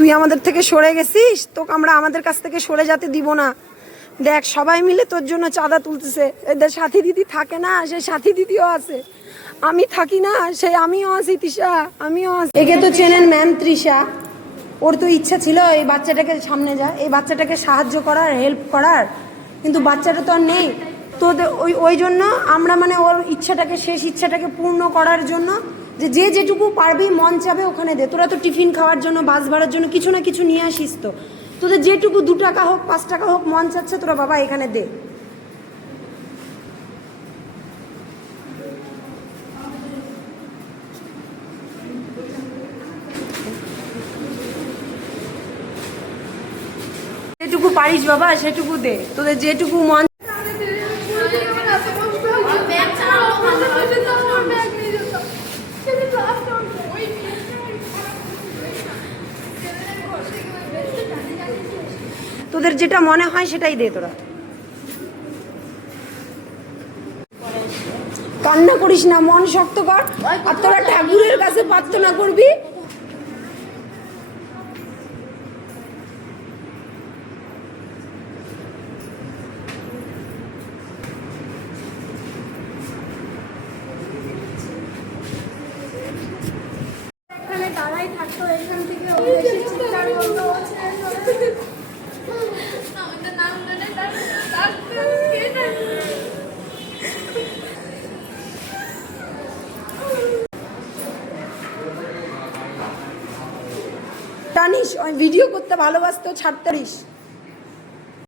তুই আমাদের থেকে সরে গেছিস, তোকে আমরা আমাদের কাছ থেকে সরে যেতে দিব না। দেখ সবাই মিলে তোর জন্য চাঁদা তুলতেছে। এদের সাথী দিদি থাকে না, সেই সাথী দিদিও আছে, আমি থাকি না, সেই আমিও আছি, তৃষা আমিও আছি। একে তো চেনেন ম্যাম তৃষা, ওর তো ইচ্ছা ছিল এই বাচ্চাটাকে সামনে যা, এই বাচ্চাটাকে সাহায্য করার, হেল্প করার, কিন্তু বাচ্চাটা তো আর নেই। তো ওই জন্য আমরা মানে ওর ইচ্ছাটাকে, শেষ ইচ্ছাটাকে পূর্ণ করার জন্য যে যেটুকু পারবি মন চাবে ওখানে দে। তোরা তো টিফিন খাওয়ার জন্য, বাস ভাড়ার জন্য কিছু না কিছু নিয়ে আসিস, তো তোদের যেটুকু 2 টাকা হোক 5 টাকা হোক মন চাচ্ছে তোরা বাবা এখানে দে। যেটুকু পারিস বাবা সেটুকু দে, তোদের যেটুকু মন। তোদের যেটা মনে হয় সেটাই দে তোরা। কান্না করিস না, মন শক্ত কর, আর তোরা ঠাকুরের কাছে প্রার্থনা করবি। এখানে দাঁড়াই থাকতো, এখান থেকে জানিস ভিডিও করতে ভালোবাসতো, ছাড়তে পারিস।